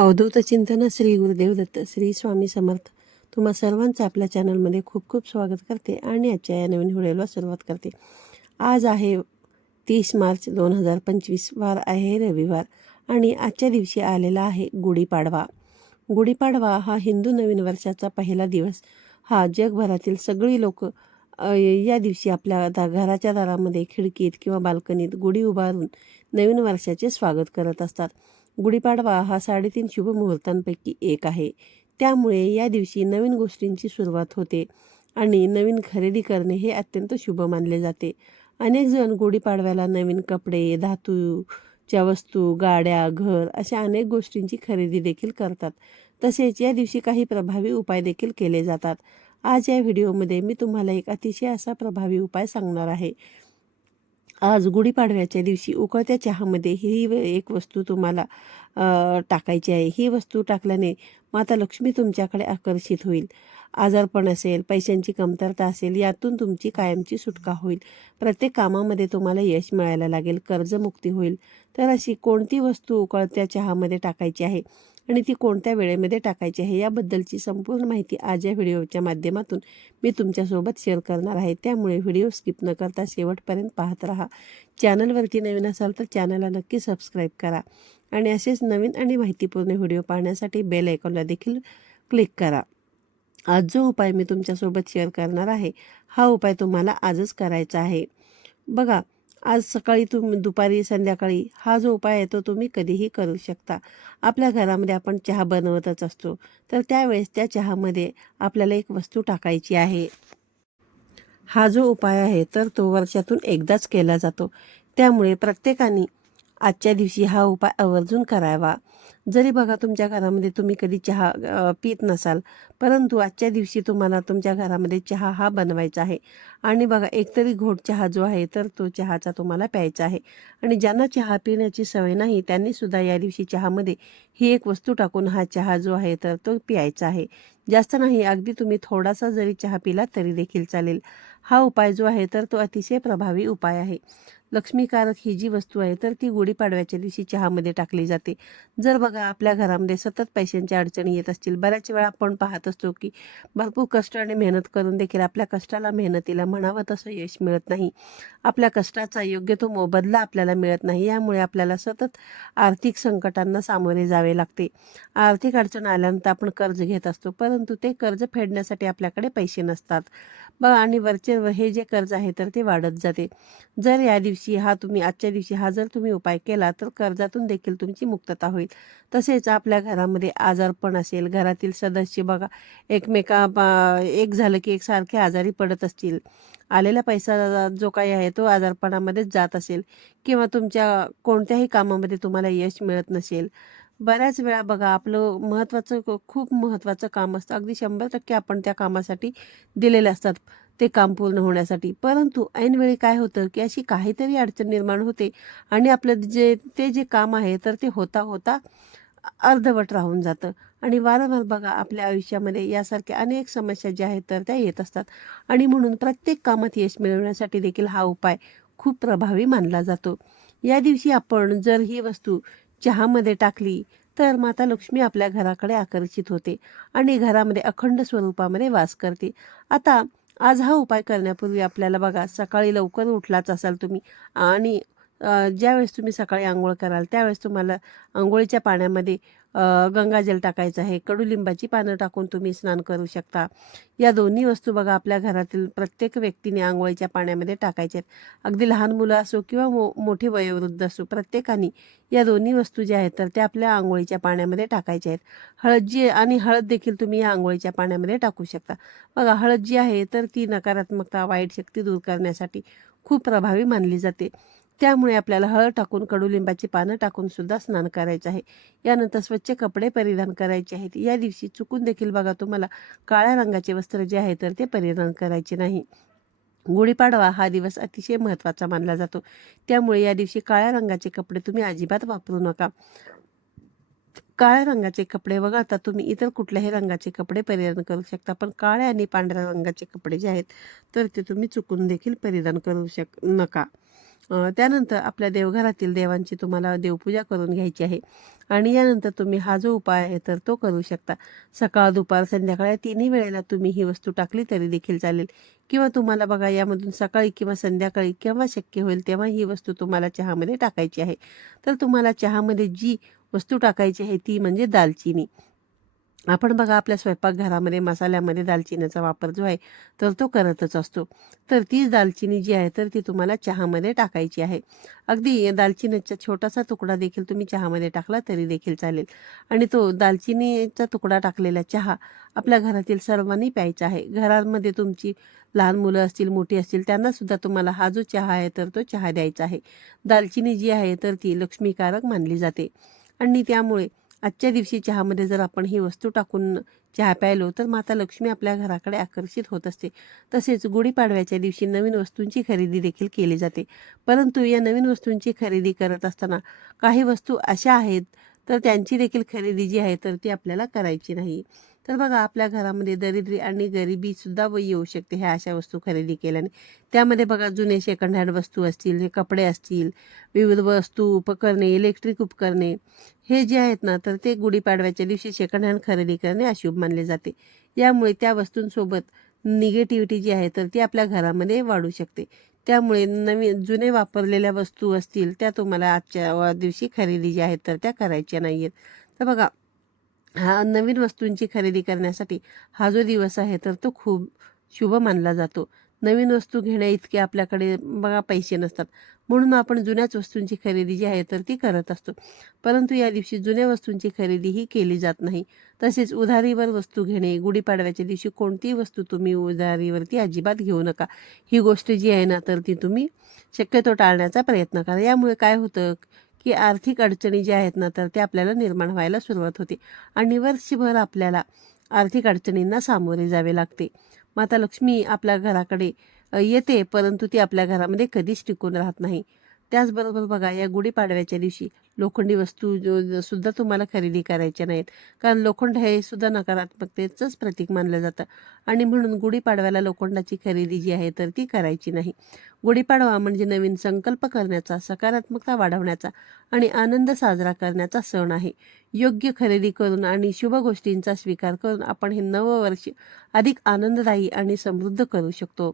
अवधूत चिंतन श्री गुरुदेव दत्त श्री स्वामी समर्थ. तुम्हा सर्वांचं आपल्या चॅनलमध्ये खूप खूप स्वागत करते आणि आजच्या या नवीन व्हिडिओला सुरुवात करते. आज आहे तीस मार्च दोन हजार पंचवीस वार आहे रविवार आणि आजच्या दिवशी आलेला आहे गुढीपाडवा. गुढीपाडवा हा हिंदू नवीन वर्षाचा पहिला दिवस. हा जगभरातील सगळी लोक या दिवशी आपल्या दा घराच्या दारामध्ये खिडकीत किंवा बाल्कनीत गुढी उभारून नवीन वर्षाचे स्वागत करत असतात. गुढीपाडवा हा साडेतीन शुभ मुहूर्तांपैकी एक आहे. त्यामुळे या दिवशी नवीन गोष्टींची सुरुवात होते आणि नवीन खरेदी करणे हे अत्यंत शुभ मानले जाते. अनेक जण गुढीपाडव्याला नवीन कपडे धातूच्या वस्तू गाड्या घर अशा अनेक गोष्टींची खरेदी देखील करतात. तसेच या दिवशी काही प्रभावी उपाय देखील केले जातात. आज या व्हिडिओमध्ये मी तुम्हाला एक अतिशय असा प्रभावी उपाय सांगणार आहे. आज गुढीपाडव्याच्या दिवशी उकळत्या चहामध्ये ही एक वस्तू तुम्हाला टाकायची आहे. ही वस्तू टाकल्याने माता लक्ष्मी तुमच्याकडे आकर्षित होईल. आजारपण असेल पैशांची कमतरता असेल यातून तुमची कायमची सुटका होईल. प्रत्येक कामामध्ये तुम्हाला यश मिळायला लागेल कर्जमुक्ती होईल. तर अशी कोणती वस्तू उकळत्या चहामध्ये टाकायची आहे आणि ती कोणत्या वेळेमध्ये टाकायची आहे याबद्दलची संपूर्ण माहिती आज या व्हिडिओच्या माध्यमातून मी तुमच्यासोबत शेअर करणार आहे. त्यामुळे व्हिडिओ स्किप न करता शेवटपर्यंत पाहत राहा. चॅनलवरती नवीन असाल तर चॅनलला नक्की सबस्क्राईब करा. आणि असेच नवीन आणि माहितीपूर्ण व्हिडिओ पाहण्यासाठी बेल आयकॉनला देखील क्लिक करा. आज जो उपाय मी तुमच्यासोबत शेअर करणार आहे हा उपाय तुम्हाला आजच करायचा आहे. बघा आज सकाळी तुम दुपारी संध्याकाळी हा जो उपाय आहे तो तुम्ही कधीही करू शकता. आपल्या घरामध्ये आपण चहा बनवतच असतो. तर त्यावेळेस त्या चहामध्ये आपल्याला एक वस्तू टाकायची आहे. हा जो उपाय आहे तर तो वर्षातून एकदाच केला जातो. त्यामुळे प्रत्येकाने आजच्या दिवशी हा उपाय आवर्जून करावा. जरी बघा तुमच्या घरामध्ये तुम्ही कधी चहा पीत पित नसाल परंतु आजच्या दिवशी तुम्हाला तुमच्या घरामध्ये चहा हा बनवायचा आहे. आणि बघा एकतरी घोट चहा जो आहे तर तो चहाचा तुम्हाला प्यायचा आहे. आणि ज्यांना चहा पिण्याची सवय नाही त्यांनी सुद्धा या दिवशी चहामध्ये ही एक वस्तू टाकून हा चहा जो आहे तर तो प्यायचा आहे. जास्त नाही अगदी तुम्ही थोडासा जरी चहा पिला तरी देखील चालेल. हा उपाय जो आहे तर तो अतिशय प्रभावी उपाय आहे. लक्ष्मीकारक ही जी वस्तू आहे तर ती गुढीपाडव्याच्या दिवशी चहामध्ये टाकली जाते. जर बघा आपल्या घरामध्ये सतत पैशांच्या अडचणी येत असतील. बऱ्याच वेळा आपण पाहत असतो की भरपूर कष्ट आणि मेहनत करून देखील आपल्या कष्टाला मेहनतीला म्हणावं तसं यश मिळत नाही. आपल्या कष्टाचा योग्य तो मोबदला आपल्याला मिळत नाही. यामुळे आपल्याला सतत आर्थिक संकटांना सामोरे जावे लागते. आर्थिक अडचण आल्यानंतर आपण कर्ज घेत असतो परंतु ते कर्ज फेडण्यासाठी आपल्याकडे पैसे नसतात. ब आणि वरचे हे जे कर्ज आहे तर ते वाढत जाते. जर या दिवशी हा तुम्ही आजच्या दिवशी हा जर तुम्ही उपाय केला तर कर्जातून देखील तुमची मुक्तता होईल. तसेच आपल्या घरामध्ये आजारपण असेल. घरातील सदस्य बघा एकमेका बा- एक झालं की एक सारखे आजारी पडत असतील. आलेला पैसा जो काही आहे तो आजारपणामध्येच जात असेल. किंवा तुमच्या कोणत्याही कामामध्ये तुम्हाला यश मिळत नसेल. बऱ्याच वेळा बघा आपलं महत्त्वाचं खूप महत्त्वाचं काम असतं. अगदी शंभर टक्के आपण त्या कामासाठी दिलेले असतात ते काम पूर्ण होण्यासाठी. परंतु ऐनवेळी काय होतं की अशी काहीतरी अडचण निर्माण होते आणि आपलं जे ते जे काम आहे तर ते होता होता अर्धवट राहून जातं. आणि वारंवार बघा आपल्या आयुष्यामध्ये यासारख्या अनेक समस्या ज्या आहेत तर त्या येत असतात. आणि म्हणून प्रत्येक कामात यश मिळवण्यासाठी देखील हा उपाय खूप प्रभावी मानला जातो. या दिवशी आपण जर ही वस्तू चहामध्ये टाकली तर माता लक्ष्मी आपल्या घराकडे आकर्षित होते आणि घरामध्ये अखंड स्वरूपामध्ये वास करते. आता आज हा उपाय करण्यापूर्वी आपल्याला बघा सकाळी लवकर उठलाच असाल तुम्ही आणि ज्यावेळेस तुम्ही सकाळी आंघोळ कराल त्यावेळेस तुम्हाला आंघोळीच्या पाण्यामध्ये गंगाजल टाकायचं आहे कडुलिंबाची पानं टाकून तुम्ही स्नान करू शकता. या दोन्ही वस्तू बघा आपल्या घरातील प्रत्येक व्यक्तीने आंघोळीच्या पाण्यामध्ये टाकायच्या आहेत. अगदी लहान मुलं असो किंवा मो मोठे वयोवृद्ध असो प्रत्येकाने या दोन्ही वस्तू ज्या आहेत तर त्या आपल्या आंघोळीच्या पाण्यामध्ये टाकायच्या आहेत. हळद जी आणि हळद देखील तुम्ही या आंघोळीच्या पाण्यामध्ये टाकू शकता. बघा हळद जी आहे तर ती नकारात्मकता वाईट शक्ती दूर करण्यासाठी खूप प्रभावी मानली जाते. त्यामुळे आपल्याला हळद टाकून कडुलिंबाची पानं टाकून सुद्धा स्नान करायचं आहे. यानंतर स्वच्छ कपडे परिधान करायचे आहेत. या दिवशी चुकून देखील बघा तुम्हाला काळ्या रंगाचे वस्त्र जे आहे तर ते परिधान करायचे नाही. गुढीपाडवा हा दिवस अतिशय महत्त्वाचा मानला जातो. त्यामुळे या दिवशी काळ्या रंगाचे कपडे तुम्ही अजिबात वापरू नका. काळ्या रंगाचे कपडे वगळता तुम्ही इतर कुठल्याही रंगाचे कपडे परिधान करू शकता पण काळ्या आणि पांढऱ्या रंगाचे कपडे जे आहेत तर ते तुम्ही चुकून देखील परिधान करू शक नका. त्यानंतर आपल्या देवघरातील देवांची तुम्हाला देवपूजा करून घ्यायची आहे. आणि यानंतर तुम्ही हा जो उपाय आहे तर तो करू शकता. सकाळ दुपार संध्याकाळ या तिन्ही वेळेला तुम्ही ही वस्तू टाकली तरी देखील चालेल. किंवा तुम्हाला बघा यामधून सकाळी किंवा संध्याकाळी केव्हा शक्य होईल तेव्हा ही वस्तू तुम्हाला चहामध्ये टाकायची आहे. तर तुम्हाला चहामध्ये जी वस्तू टाकायची आहे ती म्हणजे दालचिनी. आपण बघा आपल्या स्वयंपाकघरामध्ये मसाल्यामध्ये दालचिनीचा वापर जो आहे तर तो करतच असतो. तर तीच दालचिनी जी आहे तर ती तुम्हाला चहामध्ये टाकायची आहे. अगदी दालचिनीचा छोटासा तुकडा देखील तुम्ही चहामध्ये टाकला तरी देखील चालेल. आणि तो दालचिनीचा तुकडा टाकलेला चहा आपल्या घरातील सर्वांनी प्यायचा आहे. घरामध्ये तुमची लहान मुलं असतील मोठी असतील त्यांनासुद्धा तुम्हाला हा जो चहा आहे तर तो चहा द्यायचा आहे. दालचिनी जी आहे तर ती लक्ष्मीकारक मानली जाते. आणि त्यामुळे आजच्या दिवशी चहामध्ये जर आपण ही वस्तू टाकून चहा प्यायलो तर माता लक्ष्मी आपल्या घराकडे आकर्षित होत असते. तसेच गुढीपाडव्याच्या दिवशी नवीन वस्तूंची खरेदी देखील केली जाते. परंतु या नवीन वस्तूंची खरेदी करत असताना काही वस्तू अशा आहेत तर त्यांची देखील खरेदी जी आहे तर ती आपल्याला करायची नाही. तर बघा आपल्या घरामध्ये दरिद्री आणि गरिबी सुद्धा व येऊ शकते ह्या अशा वस्तू खरेदी केल्याने. त्यामध्ये बघा जुने सेकंड हँड वस्तू असतील हे कपडे असतील विविध वस्तू उपकरणे इलेक्ट्रिक उपकरणे हे जे आहेत ना तर ते गुढीपाडव्याच्या दिवशी सेकंड हँड खरेदी करणे अशुभ मानले जाते. यामुळे त्या वस्तूंसोबत निगेटिव्हिटी जी आहे तर ती आपल्या घरामध्ये वाढू शकते. त्यामुळे नवीन जुने वापरलेल्या वस्तू असतील त्या तुम्हाला आजच्या दिवशी खरेदी जी आहेत तर त्या करायच्या नाही आहेत तर बघा हा नवीन वस्तूंची खरेदी करण्यासाठी हा जो दिवस आहे तर तो खूप शुभ मानला जातो. नवीन वस्तू घेण्या इतके आपल्याकडे बघा पैसे नसतात. म्हणून आपण जुन्याच वस्तूंची खरेदी जी आहे तर ती करत असतो. परंतु या दिवशी जुन्या वस्तूंची खरेदी ही केली जात नाही. तसेच उधारीवर वस्तू घेणे गुढीपाडव्याच्या दिवशी कोणतीही वस्तू तुम्ही उधारीवरती अजिबात घेऊ नका. ही गोष्ट जी आहे ना तर ती तुम्ही शक्यतो टाळण्याचा प्रयत्न करा. यामुळे काय होतं की आर्थिक अडचणी ज्या आहेत ना तर त्या आपल्याला निर्माण व्हायला सुरुवात होते. आणि वर्षभर आपल्याला आर्थिक अडचणींना सामोरे जावे लागते. माता लक्ष्मी आपल्या घराकडे येते परंतु ती आपल्या घरामध्ये कधीच टिकून राहत नाही. त्याचबरोबर बघा या गुढीपाडव्याच्या दिवशी लोखंडी वस्तू सुद्धा तुम्हाला खरेदी करायच्या नाहीत. कारण लोखंड हे सुद्धा नकारात्मकतेचंच प्रतीक मानलं जातं. आणि म्हणून गुढीपाडव्याला लोखंडाची खरेदी जी आहे तर ती करायची नाही. गुढीपाडवा म्हणजे नवीन संकल्प करण्याचा सकारात्मकता वाढवण्याचा आणि आनंद साजरा करण्याचा सण आहे. योग्य खरेदी करून आणि शुभ गोष्टींचा स्वीकार करून आपण हे नववर्ष अधिक आनंददायी आणि समृद्ध करू शकतो.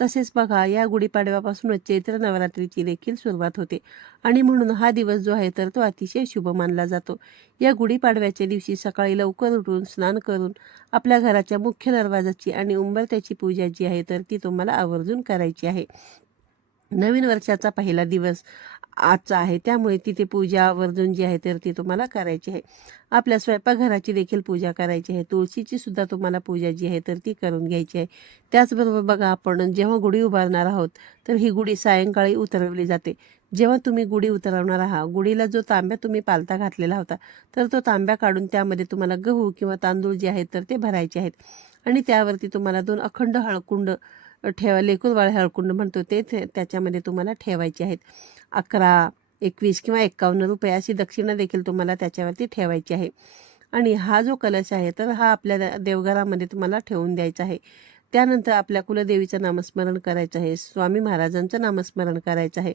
तसेच बघा या गुढीपाडव्यापासूनच चैत्र नवरात्रीची देखील सुरुवात होते. आणि म्हणून हा दिवस जो आहे तर तो अतिशय शुभ मानला जातो. या गुढीपाडव्याच्या दिवशी सकाळी लवकर उठून स्नान करून आपल्या घराच्या मुख्य दरवाजाची आणि उंबरत्याची पूजा जी आहे तर ती तुम्हाला आवर्जून करायची आहे. नवीन वर्षाचा पहिला दिवस आजचा आहे. त्यामुळे तिथे पूजा आवर्जून जी आहे तर ती तुम्हाला करायची आहे. आपल्या स्वयंपाकघराची देखील पूजा करायची आहे. तुळशीची सुद्धा तुम्हाला पूजा जी आहे तर ती करून घ्यायची आहे. त्याचबरोबर बघा आपण जेव्हा गुढी उभारणार आहोत तर ही गुढी सायंकाळी उतरवली जाते. जेव्हा तुम्ही गुढी उतरवणार आहात गुढीला जो तांब्या तुम्ही पालता घातलेला होता तर तो तांब्या काढून त्यामध्ये तुम्हाला गहू किंवा तांदूळ जे आहेत तर ते भरायचे आहेत. आणि त्यावरती तुम्हाला दोन अखंड हळकुंड ठेवा लेकूरवाळे हळकुंड म्हणतो ते त्याच्यामध्ये तुम्हाला ठेवायचे आहेत. अकरा एकवीस किंवा एक्कावन्न रुपये अशी दक्षिणा देखील तुम्हाला त्याच्यावरती ठेवायची आहे. आणि हा जो कलश आहे तर हा आपल्या द- देवघरामध्ये तुम्हाला ठेवून द्यायचा आहे. त्यानंतर आपल्या कुलदेवीचं नामस्मरण करायचं आहे स्वामी महाराजांचं नामस्मरण करायचं आहे.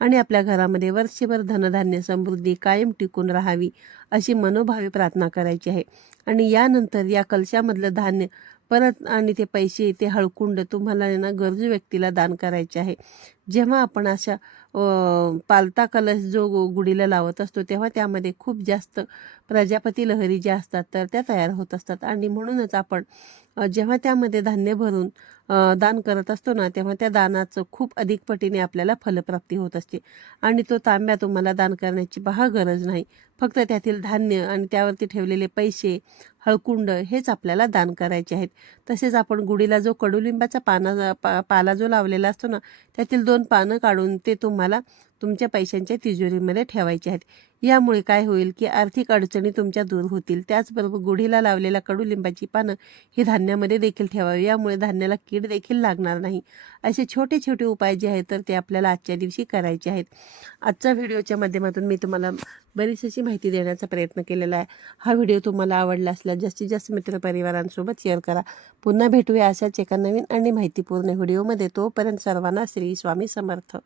आणि आपल्या घरामध्ये वर्षभर धनधान्य समृद्धी कायम टिकून राहावी अशी मनोभावी प्रार्थना करायची आहे. आणि यानंतर या कलशामधलं धान्य परत आणि ते पैसे ते हळकुंड तुम्हाला ना गरजू व्यक्तीला दान करायचे आहे. जेव्हा आपण अशा पालता कलश जो गु- गुढीला लावत असतो तेव्हा त्यामध्ये खूप जास्त प्रजापती लहरी ज्या असतात तर त्या तयार होत असतात. आणि म्हणूनच आपण जेव्हा त्यामध्ये धान्य भरून दान करत असतो ना तेव्हा त्या दानाचं खूप अधिक पटीने आपल्याला फलप्राप्ती होत असते. आणि तो तांब्या तुम्हाला दान करण्याची पहा गरज नाही. फक्त त्यातील धान्य आणि त्यावरती ठेवलेले पैसे हळकुंड हेच आपल्याला दान करायचे आहेत. तसेच आपण गुढीला जो कडुलिंबाचा पाना पा पाला जो लावलेला असतो ना त्यातील दोन पानं काढून ते तुम्हाला तुमच्या पैशांच्या तिजोरीमध्ये ठेवायचे आहेत. यामुळे काय होईल की आर्थिक अडचणी तुमच्या दूर होतील. त्याचबरोबर गुढीला लावलेल्या कडुलिंबाची पानं ही धान्यामध्ये देखील ठेवावी. यामुळे धान्याला कीड देखील लागणार नाही. असे छोटे छोटे उपाय जे आहेत तर ते आपल्याला आजच्या दिवशी करायचे आहेत. आजच्या व्हिडिओच्या माध्यमातून मी तुम्हाला बरीच अशी माहिती देण्याचा प्रयत्न केलेला आहे. हा व्हिडिओ तुम्हाला आवडला असला जास्तीत जास्त मित्रपरिवारांसोबत शेअर करा. पुन्हा भेटूया अशाच एका नवीन आणि माहितीपूर्ण व्हिडिओमध्ये. तोपर्यंत सर्वांना श्री स्वामी समर्थ.